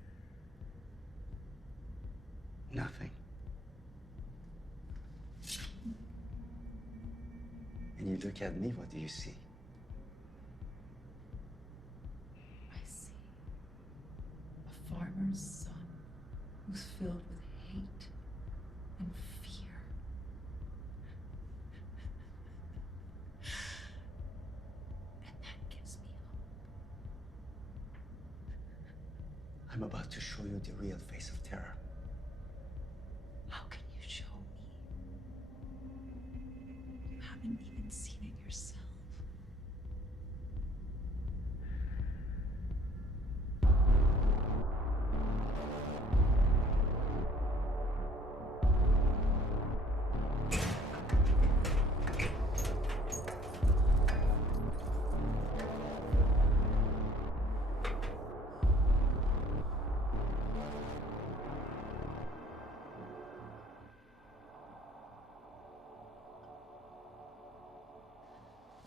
Nothing. And you look at me, what do you see? I see a farmer's son who's filled with hate and fear. And that gives me hope. I'm about to show you the real face of terror. How can you show me? You haven't even seen it yourself.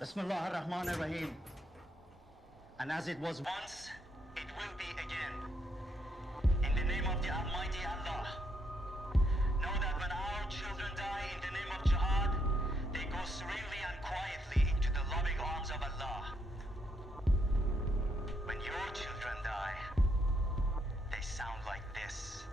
Bismillah ar-Rahman ar-Rahim. And as it was once, it will be again. In the name of the Almighty Allah. Know that when our children die in the name of jihad, they go serenely and quietly into the loving arms of Allah. When your children die, they sound like this.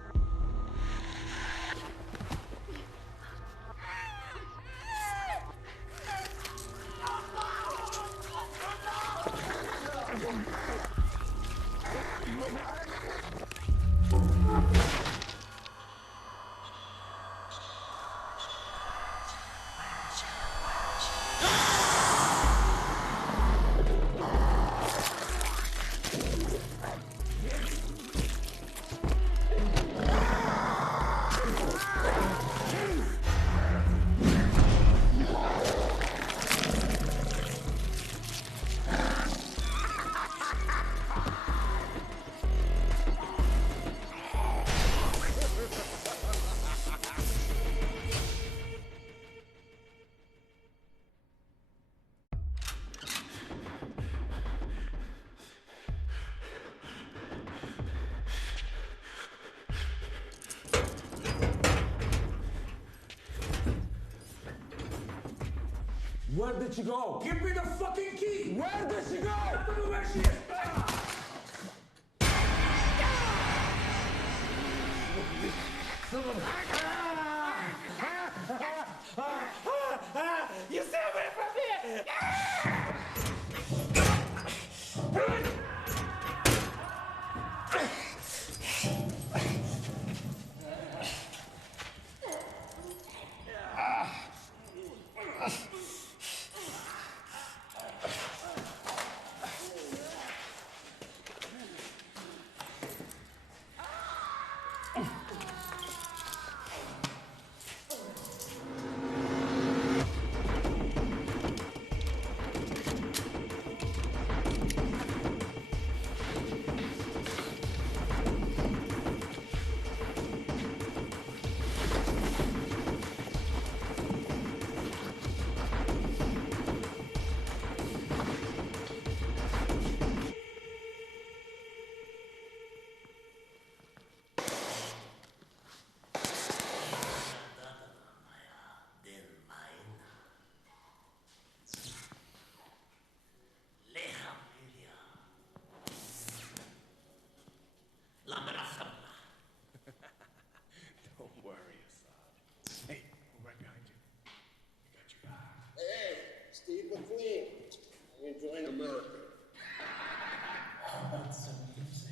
Where did she go? Give me the fucking key! Where did she go? I don't know where she is! You stay away from me! Don't worry, Assad. Hey, we're right behind you. We got your back. Hey, Steve McQueen. You enjoying America? How about some music?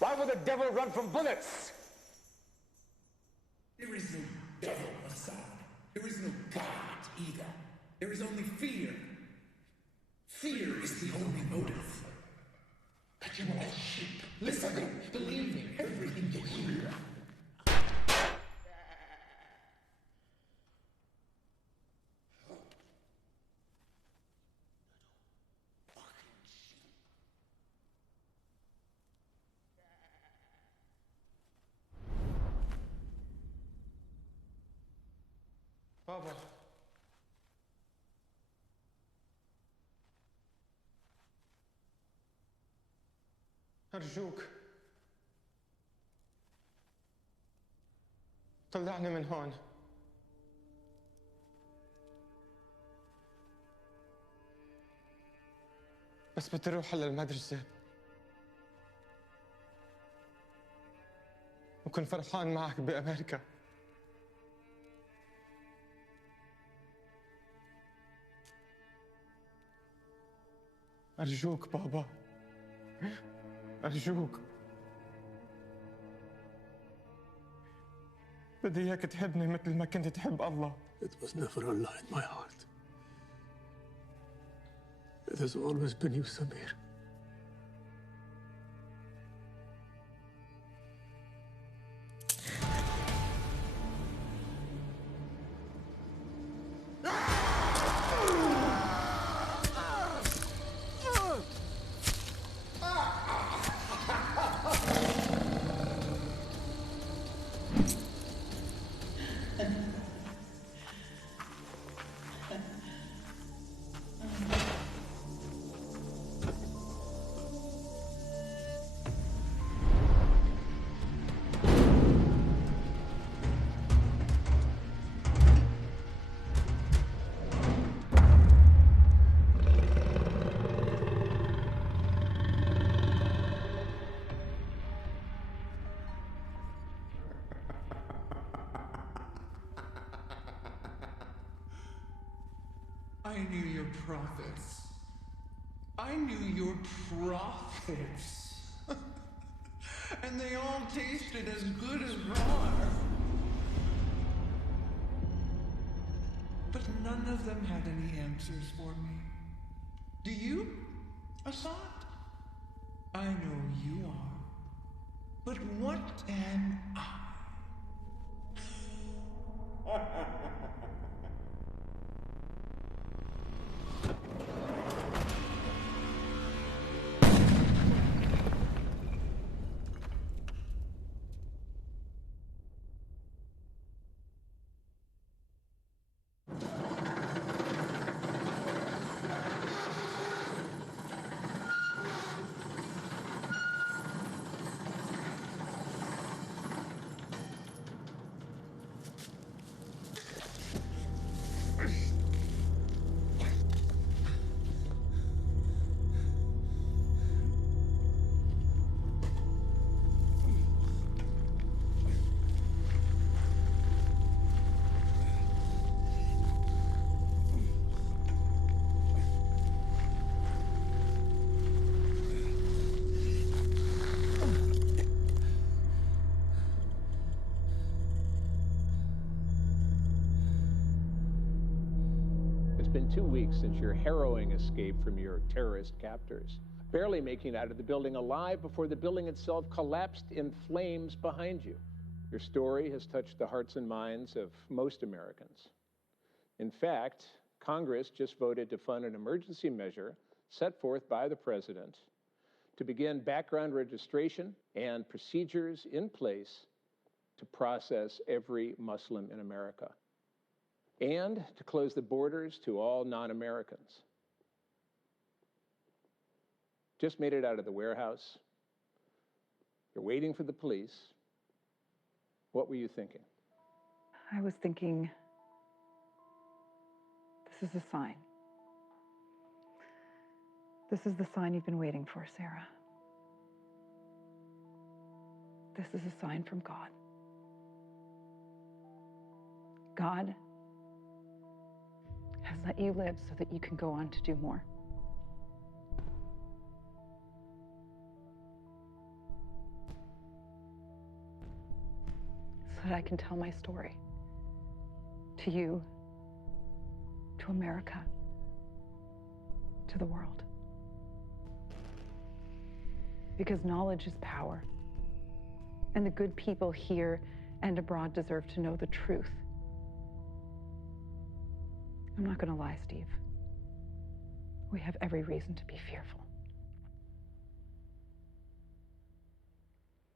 Why would the devil run from bullets? There is no devil, Assad. There is no God either. There is only fear. Fear is the only motive. But you are all sheep, listening, believing everything you hear. بابا أرجوك طلعني من هون. بس بدي أروح على المدرسة وكن فرحان معك بأمريكا. أرجوك بابا، أرجوك، بدي إياك تحبني مثل ما كنت تحب الله. It was never Allah in my heart. It has always been you, Samir. I knew your prophets. I knew your prophets. And they all tasted as good as raw. But none of them had any answers for me. Do you, Assad? I know you are. But what am I? It's been 2 weeks since your harrowing escape from your terrorist captors, barely making it out of the building alive before the building itself collapsed in flames behind you. Your story has touched the hearts and minds of most Americans. In fact, Congress just voted to fund an emergency measure set forth by the president to begin background registration and procedures in place to process every Muslim in America and to close the borders to all non-Americans. Just made it out of the warehouse. You're waiting for the police. What were you thinking? I was thinking, this is a sign. This is the sign you've been waiting for, Sarah. This is a sign from God. God has let you live so that you can go on to do more. So that I can tell my story to you, to America, to the world. Because knowledge is power, and the good people here and abroad deserve to know the truth. I'm not going to lie, Steve. We have every reason to be fearful.